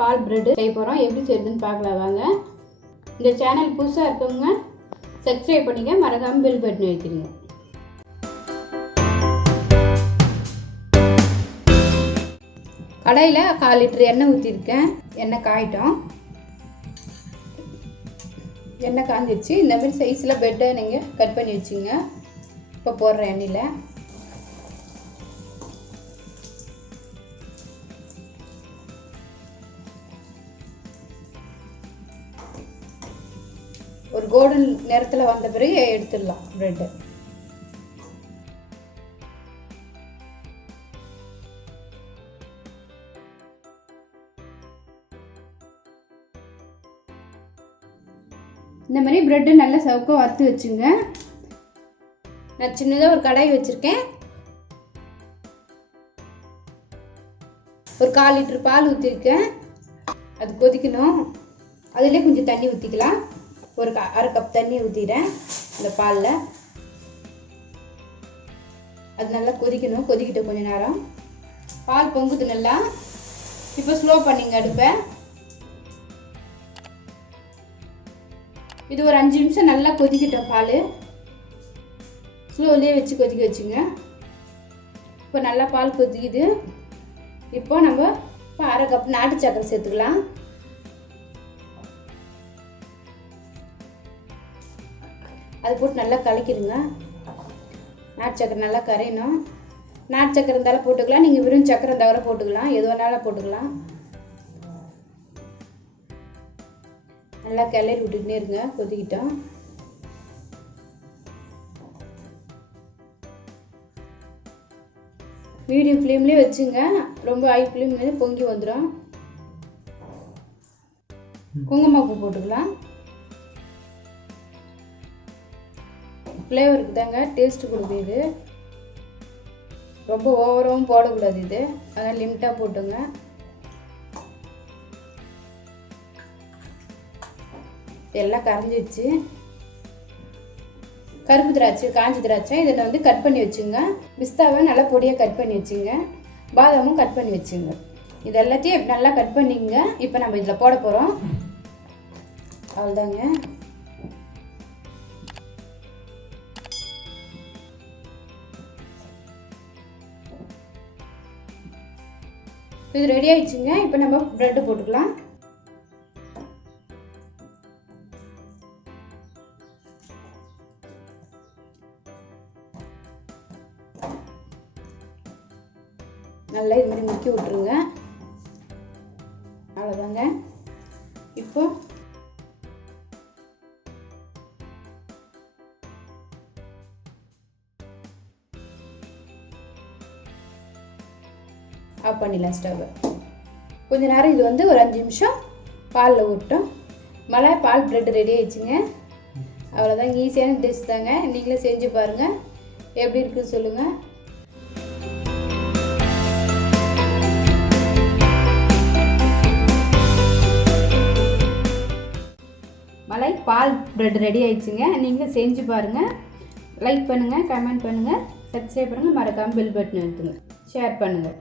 பால் bread செய்ய போகிறோம். எப்படி செய்யுதுன்னு பார்க்கலாம் வாங்க. இந்த சேனல் புதுசாக இருக்கவங்க சப்ஸ்கிரைப் பண்ணிங்க, மறக்காமல் பெல் பட்டன் வைக்கிறீங்க. கடாயில் 1/4 லிட்டர் எண்ணெய் ஊற்றிருக்கேன். எண்ணெய் காயிட்டோம். எண்ணெய் காஞ்சிடுச்சு. இந்த மாதிரி சைஸில் பிரெட்டை நீங்கள் கட் பண்ணி வச்சுங்க. இப்போ போடுற எண்ணெயில் ஒரு கோல்டன் நேரத்தில் வந்த பிறகு எடுத்துடலாம் பிரெட்டை. இந்த மாதிரி பிரெட்டு நல்லா சவுக்காக வறுத்து வச்சுங்க. நான் சின்னதாக ஒரு கடாய் வச்சுருக்கேன். ஒரு 1/4 லிட்டர் பால் ஊற்றிருக்கேன். அது கொதிக்கணும். அதிலே கொஞ்சம் தண்ணி ஊற்றிக்கலாம். ஒரு 1/2 கப் தண்ணி ஊற்றிடுறேன் இந்த பாலில். அது நல்லா கொதிக்கணும். கொதிக்கிட்டு கொஞ்சம் நேரம். பால் பொங்குது நல்லா. இப்போ ஸ்லோ பண்ணிங்க அடுப்பை. இது ஒரு 5 நிமிஷம் நல்லா கொதிக்கிட்டோம். பால் ஸ்லோலியே வச்சு கொதிக்க வச்சுங்க. இப்போ நல்லா பால் கொதிக்குது. இப்போ நம்ம 1/2 கப் நாட்டு சக்கரை சேர்த்துக்கலாம். அது போட்டு நல்லா கலக்கிடுங்க. நாட்டு சக்கரை நல்லா கரையணும். நாட்டு சக்கரை இருந்தாலும் போட்டுக்கலாம், நீங்கள் வெறும் சக்கரை இருந்தால் கூட போட்டுக்கலாம், எது வேணாலும் போட்டுக்கலாம். நல்லா கிளறி விட்டுக்கிட்டே இருங்க. கொதிக்கிட்டோம். மீடியம் ஃப்ளேம்லேயே வச்சுங்க. ரொம்ப ஹை ஃப்ளேம் பொங்கி வந்துடும். குங்குமப்பூ போட்டுக்கலாம். ஃப்ளேவருக்கு தாங்க டேஸ்ட்டு கொடுக்குது. இது ரொம்ப ஓவராகவும் போடக்கூடாது. இது அதனால் லிமிட்டாக போட்டுங்க. எல்லாம் கரைஞ்சிடுச்சு. கருப்பு திராட்சை, காஞ்சி திராட்சை இதில் வந்து கட் பண்ணி வச்சுங்க. பிஸ்தாவை நல்லா பொடியாக கட் பண்ணி வச்சுங்க. பாதாமும் கட் பண்ணி வச்சுங்க. இது எல்லாத்தையும் நல்லா கட் பண்ணிங்க. இப்போ நம்ம இதில் போட போகிறோம். அவ்வளோதாங்க. இது ரெடி ஆயிடுச்சுங்க. இப்போ நம்ம பிரெட்டு போட்டுக்கலாம். நல்லா இது மாதிரி முக்கி விட்டுருங்க. அவ்வளோதாங்க. இப்போ ஆஃப் பண்ணிடலாம் ஸ்டவ்வை. கொஞ்ச நேரம் இது வந்து ஒரு 5 நிமிஷம் பாலில் விட்டோம். மலாய் பால் பிரெட் ரெடி ஆயிடுச்சுங்க. அவ்வளோதாங்க. ஈஸியான டிஷ் தாங்க. நீங்களே செஞ்சு பாருங்கள். எப்படி இருக்குன்னு சொல்லுங்கள். மலாய் பால் பிரெட் ரெடி ஆயிடுச்சுங்க. நீங்களும் செஞ்சு பாருங்கள். லைக் பண்ணுங்கள், கமெண்ட் பண்ணுங்கள், சப்ஸ்கிரைப் பண்ணுங்கள், மறக்காமல் பெல் பட்டன் அழுத்துங்க, ஷேர் பண்ணுங்கள்.